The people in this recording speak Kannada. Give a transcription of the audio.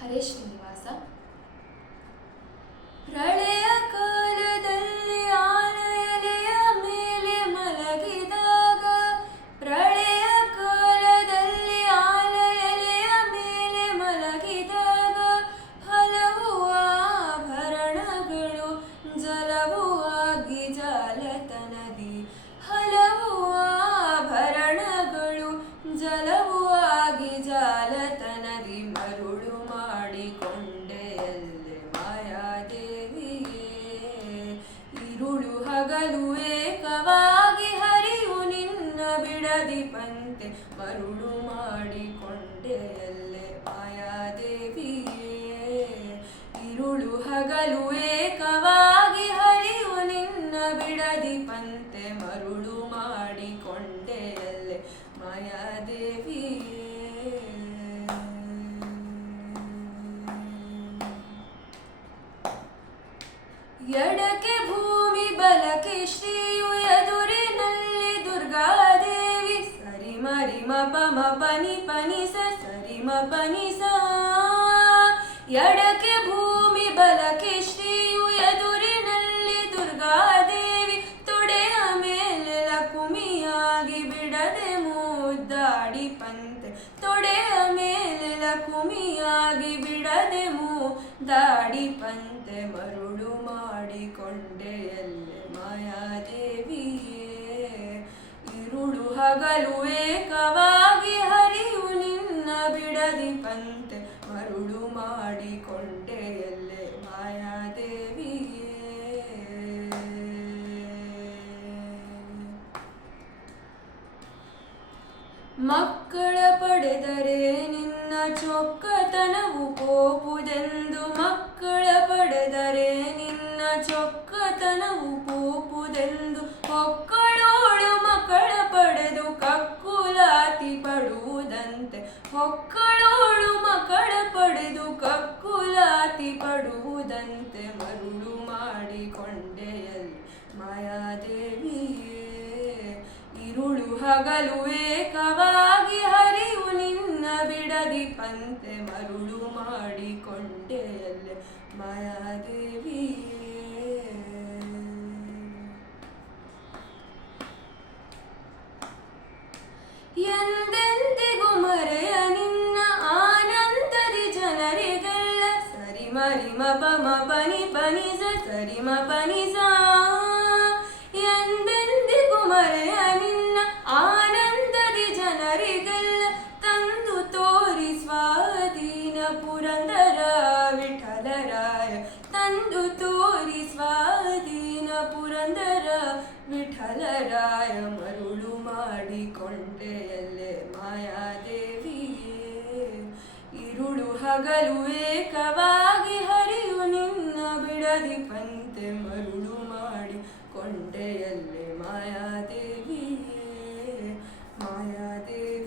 ಹರೇ ಶ್ರೀನಿವಾಸ. ಪ್ರಳಯ ಕಾಲದಲ್ಲಿ ಆಲಯಲೆಯ ಮೇಲೆ ಮಲಗಿದಾಗ, ಪ್ರಳಯ ಕಾಲದಲ್ಲಿ ಆಲಯಲೆಯ ಮೇಲೆ ಮಲಗಿದಾಗ, ಹಲವು ಆಭರಣಗಳು ಜಲವು ಆಗಿ ಜಾಲತನದಿ, ಹಲವು ಆಭರಣಗಳು ಜಲವು ಆಗಿ ಜಾಲತನದಿ, ಮರುಳು ಮಾಡಿಕೊಂಡೆಯಲ್ಲೇ ಮಾಯಾದೇವಿಯೇ. ಇರುಳು ಹಗಲು ಏಕವಾಗಿ ಹರಿಯು ನಿನ್ನ ಬಿಡದಿ ಪಂತೆ, ಮರುಳು ಮಾಡಿಕೊಂಡೆಯಲ್ಲೇ ಮಾಯಾದೇವಿಯೇ. ಇರುಳು ಹಗಲು ಏಕವಾಗಿ ಹರಿಯು ನಿನ್ನ ಬಿಡದಿ ಪಂತೆ, ಮರುಳು ಮಾಡಿಕೊಂಡೆಯಲ್ಲೇ ಮಾಯಾದೇವಿಯೇ. ಎಡಕ್ಕೆ ಭೂಮಿ ಬಲಕ್ಕೆ ಶ್ರೀಯು ಎದುರಿನಲ್ಲಿ ದುರ್ಗಾದೇವಿ, ಸರಿ ಮರಿ ಮ ಪನಿ ಪನಿ ಸರಿ ಮ ಪನಿ ಸ. ಎಡಕ್ಕೆ ಭೂಮಿ ಬಲಕ್ಕೆ ಶ್ರೀಯು ಎದುರಿನಲ್ಲಿ ದುರ್ಗಾದೇವಿ, ತೊಡೆಯ ಮೇಲೆ ಲಕುಮಿಯಾಗಿ ಬಿಡದೆ ಮುದ್ದಾಡಿ ಪಂತೆ, ತೊಡೆಯ ಮೇಲೆ ಲಕುಮಿಯಾಗಿ ಬಿಡದೆ ಮುದ್ದಾಡಿ ಪಂತೆ, ಮರುಳು ಮಾಡಿಕೊಂಡೆಯಲ್ಲೇ ಮಾಯಾದೇವಿಯೇ. ಇರುಳು ಹಗಲು ಏಕವಾಗಿ ಹರಿಯು ನಿನ್ನ ಬಿಡದಿ ಪಂತೆ, ಮರುಳು ಮಾಡಿಕೊಂಡೆಯಲ್ಲೇ ಮಾಯಾದೇವಿಯೇ. ಮಕ್ಕಳ ಪಡೆದರೆ ನಿನ್ನ ಚೊಕ್ಕತನವು ಪೋಪುದೆಂದು, ಮಕ್ಕಳ ಪಡೆದರೆ ನಿನ್ನ ಚೊಕ್ಕತನವು ಪೋಪುದೆಂದು, ಹೊಕ್ಕಳೋಳು ಮಕ್ಕಳ ಪಡೆದು ಕಕ್ಕುಲಾತಿ ಪಡುವುದಂತೆ, ಹೊಕ್ಕಳೋಳು ಮಕ್ಕಳ ಪಡೆದು ಕಕ್ಕುಲಾತಿ ಪಡುವುದಂತೆ, ಮರುಳು ಮಾಡಿಕೊಂಡೆಯಲ್ಲಿ ಮಾಯಾದೇವಿಯೇ. ಇರುಳು ಹಗಲು ಏಕವಾಗಿ ಹರಿಯು ನಿನ್ನ ಬಿಡದಿ ಪಂತೆ, ಮರುಳು ಮಾಡಿಕೊಂಡೆಯಲ್ಲೇ ಮಾಯಾದೇವಿಯೇ. ಎಂದೆಂದಿಗೂ ಮರೆಯ ನಿನ್ನ ಆನಂದದಿ ಜನರಿಗೆಲ್ಲ, ಸರಿ ಮರಿ ಮ ಪನಿ ಪನಿ ಸರಿ ಮ ಪನಿ ಸ. ಎಂದೆಂದಿಗೂ ಮರೆಯ ನಿನ್ನ ಆನಂದದಿ ಜನರಿಗೆಲ್ಲ, ತಂದು ತೋರಿ ಸ್ವಾಧೀನ ಪುರಂದರ ವಿಠಲರಾಯ, ತಂದು ತೋರಿ ಸ್ವಾಧೀನ ಪುರಂದರ ವಿಠಲರಾಯ, ಮರುಳು ಮಾಡಿಕೊಂಡೆಯಲ್ಲೇ ಮಾಯಾದೇವಿಯೇ. ಇರುಳು ಹಗಲು ಏಕವಾಗಿ ಹರಿಯು ನಿನ್ನ ಬಿಡದಿ ಪಂತೆ, ಮರುಳು ಮಾಡಿಕೊಂಡೆಯಲ್ಲೇ ಮಾಯಾದೇವಿಯೇ ಮಾಯಾದೇವಿ.